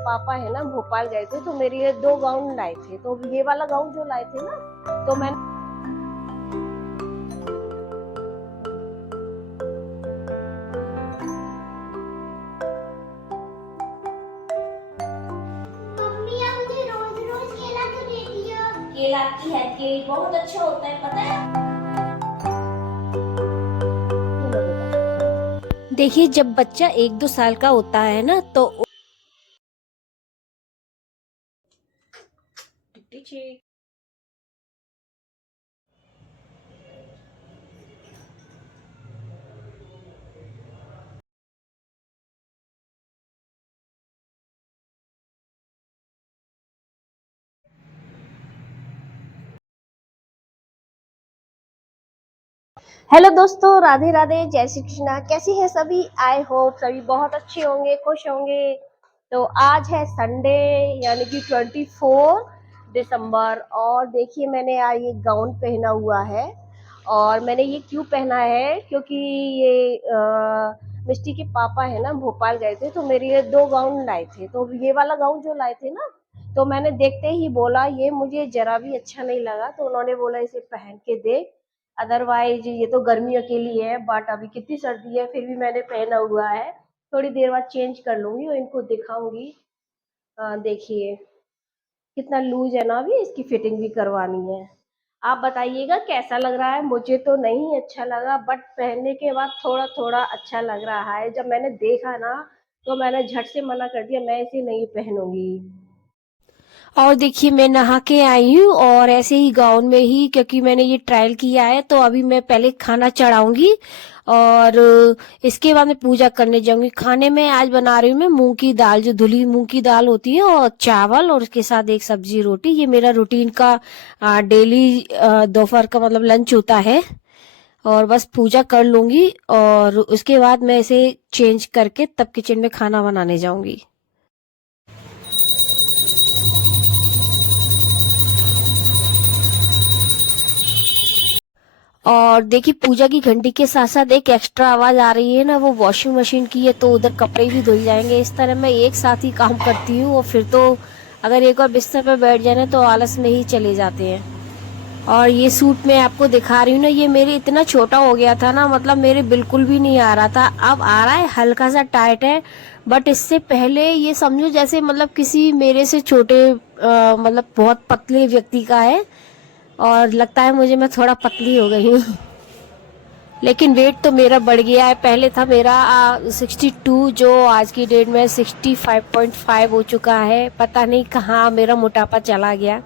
पापा है ना भोपाल गए थे, तो मेरे लिए 2 गाउन लाए थे। तो ये वाला गाउन जो लाए थे ना, तो मैंने मम्मी आप मुझे रोज रोज केला क्यों देती हो? केला आपकी हेल्थ के लिए बहुत अच्छा होता है, पता है। देखिए, जब बच्चा 1-2 साल का होता है ना, तो हेलो दोस्तों, राधे राधे, जय श्री कृष्णा। कैसी हैं सभी? आई होप सभी बहुत अच्छे होंगे, खुश होंगे। तो आज है संडे, यानी कि 24 दिसंबर। और देखिए, मैंने आज ये गाउन पहना हुआ है। और मैंने ये क्यों पहना है, क्योंकि ये मिष्टी के पापा है ना भोपाल गए थे, तो मेरे लिए 2 गाउन लाए थे। तो ये वाला गाउन जो लाए थे ना, तो मैंने देखते ही बोला ये मुझे जरा भी अच्छा नहीं लगा, तो उन्होंने बोला इसे पहन के देख। अदरवाइज ये तो गर्मियों के लिए है, बट अभी कितनी सर्दी है फिर भी मैंने पहना हुआ है। थोड़ी देर बाद चेंज कर लूंगी और इनको दिखाऊंगी। देखिए कितना लूज है ना, अभी इसकी फिटिंग भी करवानी है। आप बताइएगा कैसा लग रहा है। मुझे तो नहीं अच्छा लगा, बट पहनने के बाद थोड़ा थोड़ा अच्छा लग रहा है। जब मैंने देखा ना, तो मैंने झट से मना कर दिया, मैं इसे नहीं पहनूंगी। और देखिए, मैं नहा के आई हूँ और ऐसे ही गाउन में ही, क्योंकि मैंने ये ट्रायल किया है। तो अभी मैं पहले खाना चढ़ाऊंगी और इसके बाद मैं पूजा करने जाऊंगी। खाने में आज बना रही हूँ मैं मूंग की दाल, जो धुली मूंग की दाल होती है, और चावल, और उसके साथ एक सब्जी रोटी। ये मेरा रूटीन का डेली दोपहर का मतलब लंच होता है। और बस पूजा कर लूंगी और उसके बाद मैं इसे चेंज करके तब किचन में खाना बनाने जाऊंगी। और देखिए, पूजा की घंटी के साथ साथ एक एक्स्ट्रा आवाज आ रही है ना, वो वॉशिंग मशीन की है। तो उधर कपड़े भी धुल जाएंगे। इस तरह मैं एक साथ ही काम करती हूँ, और फिर तो अगर एक और बिस्तर पर बैठ जाए तो आलस में ही चले जाते हैं। और ये सूट मैं आपको दिखा रही हूँ ना, ये मेरे इतना छोटा हो गया था ना, मतलब मेरे बिल्कुल भी नहीं आ रहा था। अब आ रहा है, हल्का सा टाइट है। बट इससे पहले ये समझो जैसे मतलब किसी मेरे से छोटे मतलब बहुत पतले व्यक्ति का है। और लगता है मुझे मैं थोड़ा पतली हो गई हूँ। लेकिन वेट तो मेरा बढ़ गया है। पहले था मेरा 62, जो आज की डेट में 65.5 हो चुका है। पता नहीं कहाँ मेरा मोटापा चला गया।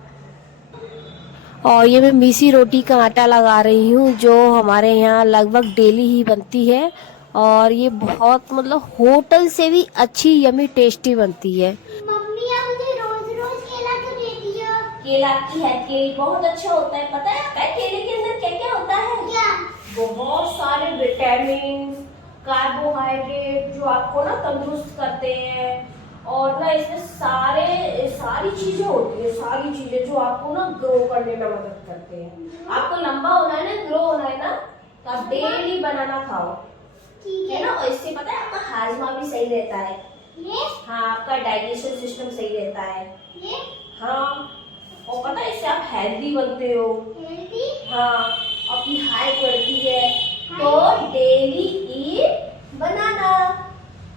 और ये मैं मीसी रोटी का आटा लगा रही हूँ, जो हमारे यहाँ लगभग डेली ही बनती है। और ये बहुत मतलब होटल से भी अच्छी यमी टेस्टी बनती है। मम्मी आप मुझे रोज रोज केला क्यों देती हो? केला आपकी हेल्थ के लिए बहुत अच्छा होता है, पता है केले के अंदर क्या क्या होता है। क्या? बहुत सारे विटामिन, कार्बोहाइड्रेट, जो आपको ना तंदुरुस्त करते हैं। और ना इसमें सारी चीजें होती है, सारी चीजें जो आपको ना ग्रो करने में मदद करते हैं। आपको लंबा होना है ना, ग्रो होना है ना, तो आप डेली बनाना खाओ, ठीक है ना। और इससे पता है आपका हाजमा भी सही रहता है। ये हाँ, आपका डाइजेशन सिस्टम सही रहता है। ये हाँ, और पता है इससे आप हेल्दी बनते हो। हेल्दी। हाँ, आपकी हाइट बढ़ती है। तो daily eat banana,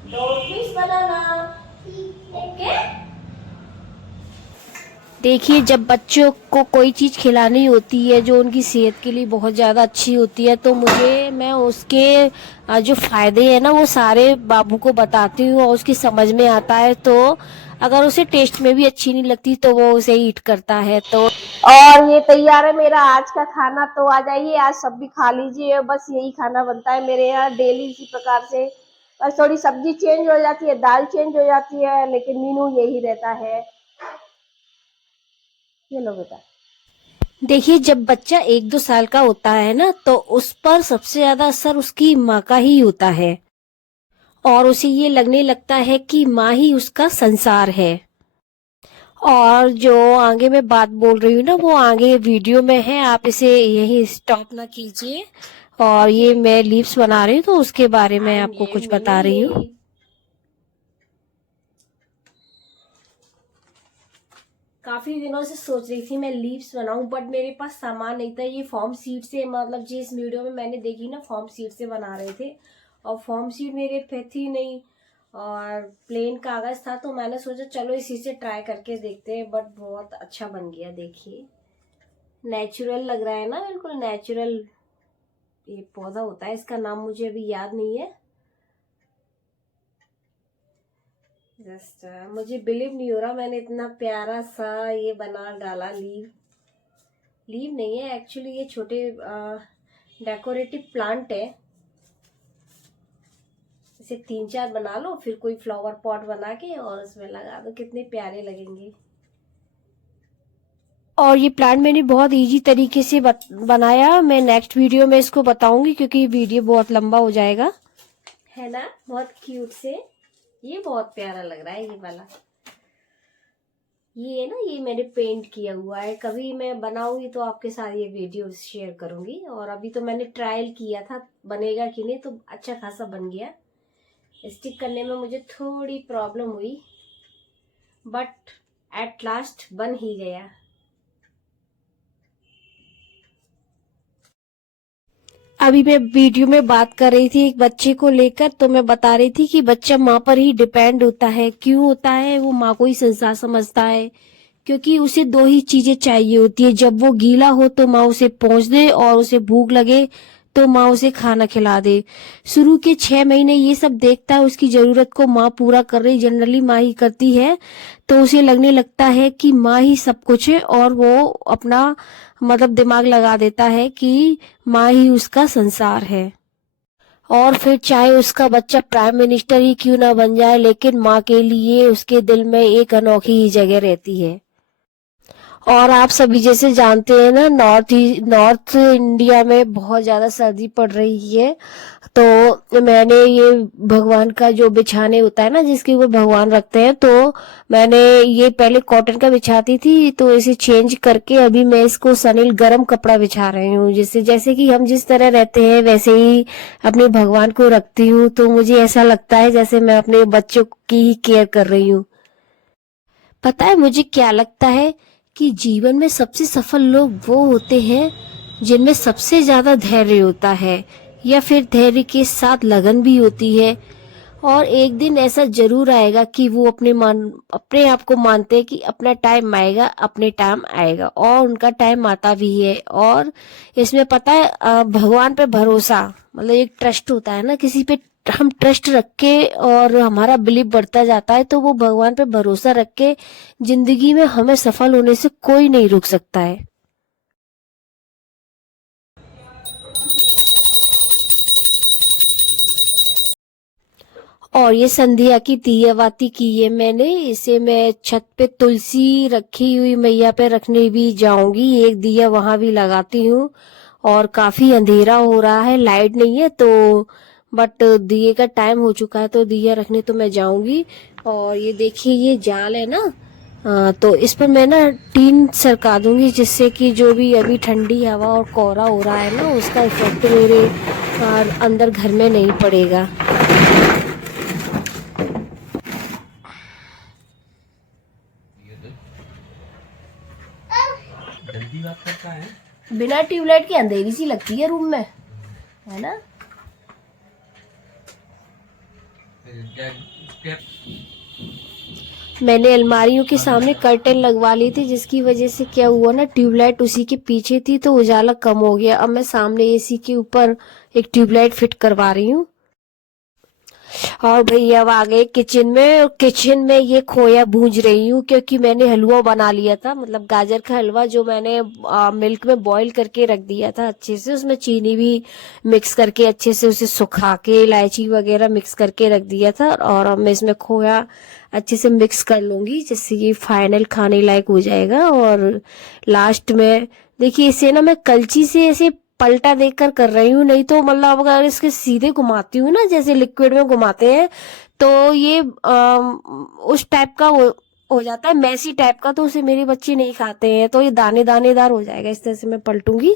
don't miss banana. Okay. देखिए, जब बच्चों को कोई चीज़ खिलानी होती है जो उनकी सेहत के लिए बहुत ज़्यादा अच्छी होती है, तो मैं उसके जो फ़ायदे हैं ना, वो सारे बाबू को बताती हूँ और उसकी समझ में आता है। तो अगर उसे टेस्ट में भी अच्छी नहीं लगती, तो वो उसे ईट करता है। तो और ये तैयार है मेरा आज का खाना। तो आ जाइए, आज सब भी खा लीजिए। बस यही खाना बनता है मेरे यहाँ डेली इसी प्रकार से। बस थोड़ी सब्जी चेंज हो जाती है, दाल चेंज हो जाती है, लेकिन मेनू यही रहता है। ये लो बेटा। देखिए, जब बच्चा 1-2 साल का होता है ना, तो उस पर सबसे ज्यादा असर उसकी माँ का ही होता है। और उसे ये लगने लगता है कि माँ ही उसका संसार है। और जो आगे मैं बात बोल रही हूँ ना, वो आगे वीडियो में है, आप इसे यही स्टॉप ना कीजिए। और ये मैं लीव्स बना रही हूँ, तो उसके बारे में आपको कुछ बता रही हूँ। काफी दिनों से सोच रही थी मैं लीव्स बनाऊं, बट मेरे पास सामान नहीं था। ये फॉर्म सीट से, मतलब जिस वीडियो में मैंने देखी ना, फॉर्म सीट से बना रहे थे, और फॉर्म सीट मेरे पे थी नहीं और प्लेन कागज था, तो मैंने सोचा चलो इसी से ट्राई करके देखते हैं। बट बहुत अच्छा बन गया, देखिए नेचुरल लग रहा है ना, बिल्कुल नेचुरल। ये पौधा होता है, इसका नाम मुझे अभी याद नहीं है। जस्ट मुझे बिलीव नहीं हो रहा मैंने इतना प्यारा सा ये बना डाला। लीव नहीं है एक्चुअली, ये छोटे डेकोरेटिव प्लांट है। इसे 3-4 बना लो, फिर कोई फ्लावर पॉट बना के और उसमें लगा दो, कितने प्यारे लगेंगे। और ये प्लांट मैंने बहुत इजी तरीके से बनाया। मैं नेक्स्ट वीडियो में इसको बताऊंगी, क्योंकि वीडियो बहुत लंबा हो जाएगा, है ना। बहुत क्यूट से, ये बहुत प्यारा लग रहा है ये वाला। ये है ना, ये मैंने पेंट किया हुआ है। कभी मैं बनाऊंगी तो आपके साथ ये वीडियो शेयर करूंगी। और अभी तो मैंने ट्रायल किया था बनेगा कि नहीं, तो अच्छा खासा बन गया। स्टिक करने में मुझे थोड़ी प्रॉब्लम हुई, बट एट लास्ट बन ही गया। अभी मैं वीडियो में बात कर रही थी एक बच्चे को लेकर, तो मैं बता रही थी कि बच्चा माँ पर ही डिपेंड होता है। क्यों होता है? वो माँ को ही संसार समझता है, क्योंकि उसे 2 ही चीजें चाहिए होती है। जब वो गीला हो तो माँ उसे पोंछ दे, और उसे भूख लगे तो माँ उसे खाना खिला दे। शुरू के 6 महीने ये सब देखता है, उसकी जरूरत को माँ पूरा कर रही, जनरली माँ ही करती है, तो उसे लगने लगता है कि माँ ही सब कुछ है, और वो अपना मतलब दिमाग लगा देता है कि माँ ही उसका संसार है। और फिर चाहे उसका बच्चा प्राइम मिनिस्टर ही क्यों ना बन जाए, लेकिन माँ के लिए उसके दिल में एक अनोखी ही जगह रहती है। और आप सभी जैसे जानते हैं ना, नॉर्थ इंडिया में बहुत ज्यादा सर्दी पड़ रही है, तो मैंने ये भगवान का जो बिछाने होता है ना, जिसके ऊपर भगवान रखते हैं, तो मैंने ये पहले कॉटन का बिछाती थी, तो इसे चेंज करके अभी मैं इसको सनील गरम कपड़ा बिछा रही हूँ। जिससे जैसे कि हम जिस तरह रहते हैं वैसे ही अपने भगवान को रखती हूँ, तो मुझे ऐसा लगता है जैसे मैं अपने बच्चों की ही केयर कर रही हूँ। पता है मुझे क्या लगता है कि जीवन में सबसे सफल लोग वो होते हैं जिनमें सबसे ज्यादा धैर्य होता है, या फिर धैर्य के साथ लगन भी होती है। और एक दिन ऐसा जरूर आएगा कि वो अपने आप को मानते हैं कि अपना टाइम आएगा, अपने टाइम आएगा, और उनका टाइम आता भी है। और इसमें पता है भगवान पे भरोसा, मतलब एक ट्रस्ट होता है ना, किसी पे हम ट्रस्ट रख के और हमारा बिलीव बढ़ता जाता है, तो वो भगवान पे भरोसा रख के जिंदगी में हमें सफल होने से कोई नहीं रोक सकता है। और ये संध्या की दियाबाती की है मैंने, इसे मैं छत पे तुलसी रखी हुई मैया पे रखने भी जाऊंगी, एक दिया वहां भी लगाती हूँ। और काफी अंधेरा हो रहा है, लाइट नहीं है, तो बट दिए का टाइम हो चुका है, तो दिया रखने तो मैं जाऊंगी। और ये देखिए, ये जाल है ना, तो इस पर मैं ना टीन सरका दूंगी, जिससे कि जो भी अभी ठंडी हवा और कोहरा हो रहा है ना, उसका इफेक्ट मेरे अंदर घर में नहीं पड़ेगा। जल्दी बात करता है। बिना ट्यूबलाइट के अंधेरी सी लगती है रूम में, है ना। मैंने अलमारियों के सामने कर्टेन लगवा ली थी, जिसकी वजह से क्या हुआ ना, ट्यूबलाइट उसी के पीछे थी, तो उजाला कम हो गया। अब मैं सामने एसी के ऊपर एक ट्यूबलाइट फिट करवा रही हूँ। और भैया अब आ गए किचन में, और किचन में ये खोया भूंज रही हूँ, क्योंकि मैंने हलवा बना लिया था, मतलब गाजर का हलवा, जो मैंने मिल्क में बॉईल करके रख दिया था अच्छे से। उसमें चीनी भी मिक्स करके अच्छे से उसे सुखा के इलायची वगैरह मिक्स करके रख दिया था। और अब मैं इसमें खोया अच्छे से मिक्स कर लूंगी, जिससे ये फाइनल खाने लायक हो जाएगा। और लास्ट में देखिए, इसे ना मैं कलची से ऐसे पलटा देकर कर रही हूँ, नहीं तो मतलब अगर इसके सीधे घुमाती हूँ ना, जैसे लिक्विड में घुमाते हैं, तो ये उस टाइप का हो जाता है, मैसी टाइप का, तो उसे मेरे बच्चे नहीं खाते हैं, तो ये दाने दानेदार हो जाएगा। इस तरह से मैं पलटूंगी।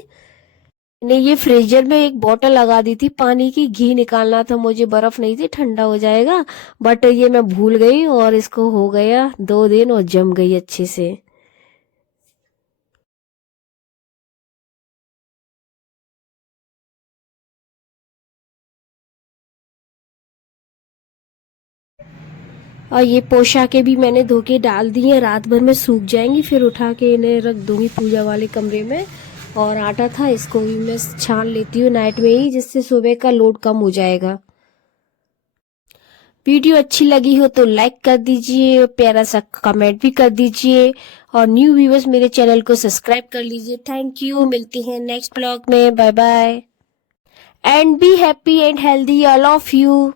मैंने ये फ्रीजर में एक बोतल लगा दी थी पानी की, घी निकालना था मुझे, बर्फ नहीं थी, ठंडा हो जाएगा, बट ये मैं भूल गई, और इसको हो गया 2 दिन और जम गई अच्छे से। और ये पोशाकें भी मैंने धो के डाल दी हैं, रात भर में सूख जाएंगी, फिर उठा के इन्हें रख दूंगी पूजा वाले कमरे में। और आटा था, इसको भी मैं छान लेती हूँ नाइट में ही, जिससे सुबह का लोड कम हो जाएगा। वीडियो अच्छी लगी हो तो लाइक कर दीजिए, प्यारा सा कमेंट भी कर दीजिए, और न्यू व्यूअर्स मेरे चैनल को सब्सक्राइब कर लीजिए। थैंक यू, मिलते हैं नेक्स्ट ब्लॉग में, bye bye and be happy and healthy all of you.